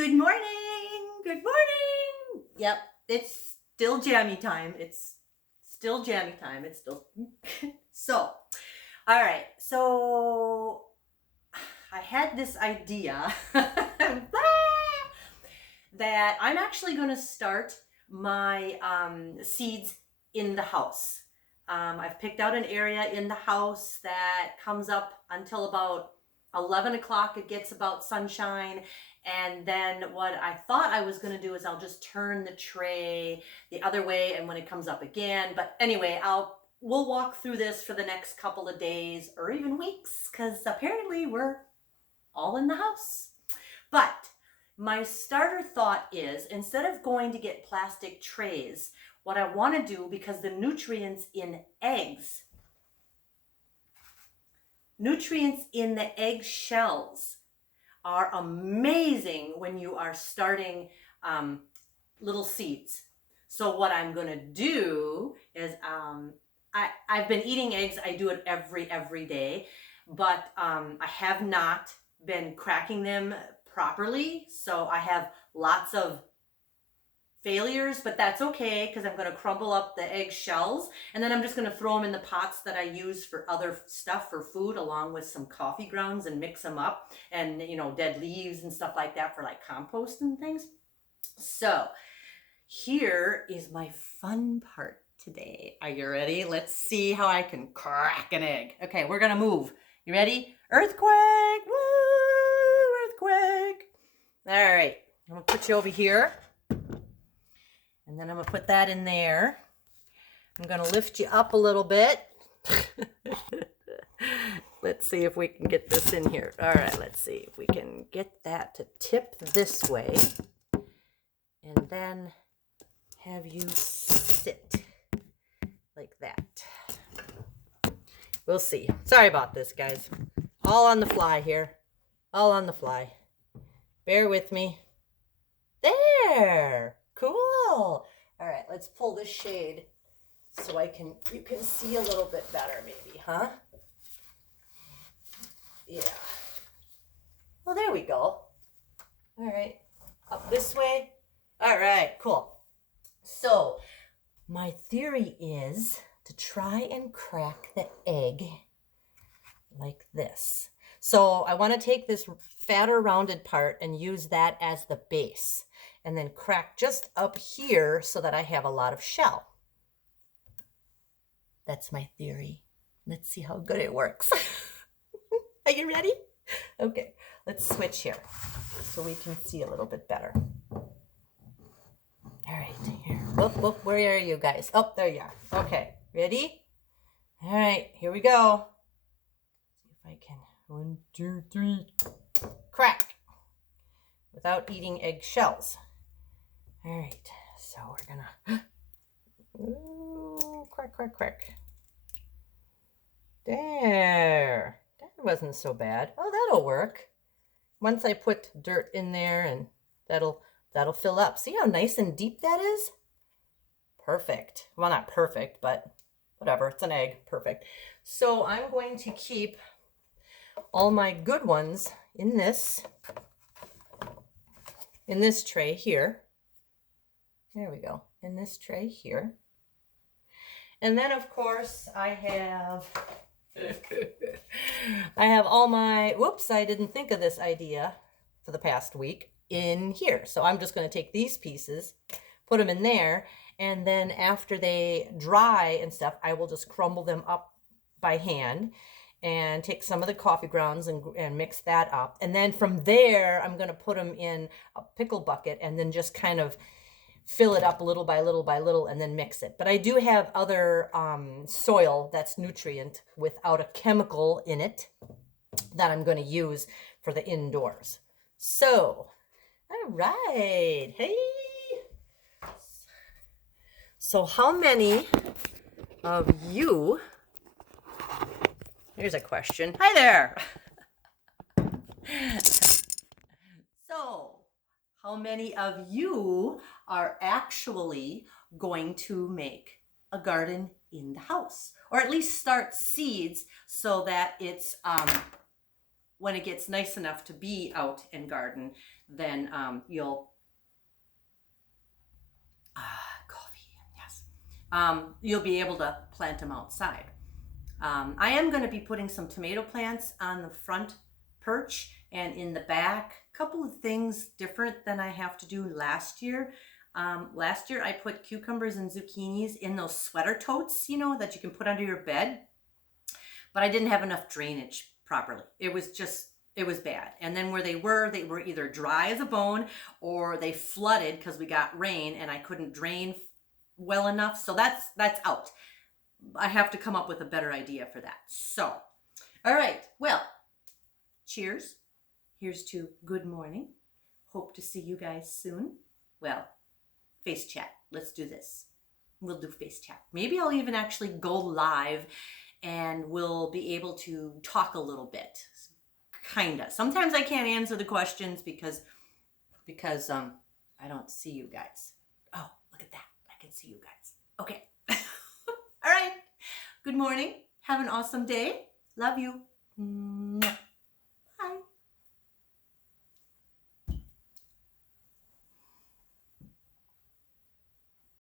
Good morning. Good morning. Yep, it's still jammy time. It's still jammy time. It's still so. All right. So I had this idea that I'm actually going to start my seeds in the house. I've picked out an area in the house that comes up until about 11 o'clock. It gets about sunshine. And then what I thought I was going to do is I'll just turn the tray the other way and when it comes up again. But anyway, we'll walk through this for the next couple of days or even weeks because apparently we're all in the house. But my starter thought is instead of going to get plastic trays, what I want to do, because the nutrients in the egg shells are amazing when you are starting little seeds. So what I'm going to do is I've been eating eggs. I do it every day, but I have not been cracking them properly. So I have lots of failures, but that's okay because I'm going to crumble up the egg shells and then I'm just going to throw them in the pots that I use for other stuff for food along with some coffee grounds and mix them up and dead leaves and stuff like that for like compost and things. So here is my fun part today. Are you ready? Let's see how I can crack an egg. Okay, we're going to move. You ready? Earthquake! Woo! Earthquake! All right, I'm going to put you over here. And then I'm going to put that in there. I'm going to lift you up a little bit. Let's see if we can get this in here. All right, let's see if we can get that to tip this way. And then have you sit like that. We'll see. Sorry about this, guys. All on the fly here. All on the fly. Bear with me. There. Cool. All right, let's pull this shade so you can see a little bit better maybe, huh? Yeah. Well, there we go. All right, up this way. All right, cool. So my theory is to try and crack the egg like this. So I want to take this fatter rounded part and use that as the base and then crack just up here so that I have a lot of shell. That's my theory. Let's see how good it works. Are you ready? Okay, let's switch here so we can see a little bit better. All right, here. Whoop, whoop, where are you guys? Oh, there you are. Okay, ready? All right, here we go. See if I can. 1, 2, 3. Crack. Without eating egg shells. All right, so we're gonna crack, crack, crack. There. That wasn't so bad. Oh, that'll work. Once I put dirt in there and that'll fill up. See how nice and deep that is? Perfect. Well, not perfect, but whatever. It's an egg. Perfect. So I'm going to keep all my good ones in this tray here. There we go. In this tray here. And then, of course, I have all my, whoops, I didn't think of this idea for the past week in here. So I'm just going to take these pieces, put them in there, and then after they dry and stuff, I will just crumble them up by hand and take some of the coffee grounds and mix that up. And then from there, I'm going to put them in a pickle bucket and then just kind of fill it up little by little by little and then mix it. But I do have other soil that's nutrient without a chemical in it that I'm going to use for the indoors. So, all right. Hey. So how many of you, here's a question. Hi there. So, how many of you are actually going to make a garden in the house? Or at least start seeds so that it's when it gets nice enough to be out and garden, then coffee, yes. You'll be able to plant them outside. I am going to be putting some tomato plants on the front perch and in the back. A couple of things different than I have to do last year. Last year I put cucumbers and zucchinis in those sweater totes, you know, that you can put under your bed. But I didn't have enough drainage properly. It was bad. And then where they were either dry as a bone or they flooded because we got rain and I couldn't drain well enough. So that's out. I have to come up with a better idea for that. So, all right. Well, cheers. Here's to good morning. Hope to see you guys soon. Well, face chat. Let's do this. We'll do face chat. Maybe I'll even actually go live and we'll be able to talk a little bit. Kinda. Sometimes I can't answer the questions because I don't see you guys. Oh, look at that. I can see you guys. Okay. All right. Good morning. Have an awesome day. Love you. Mwah.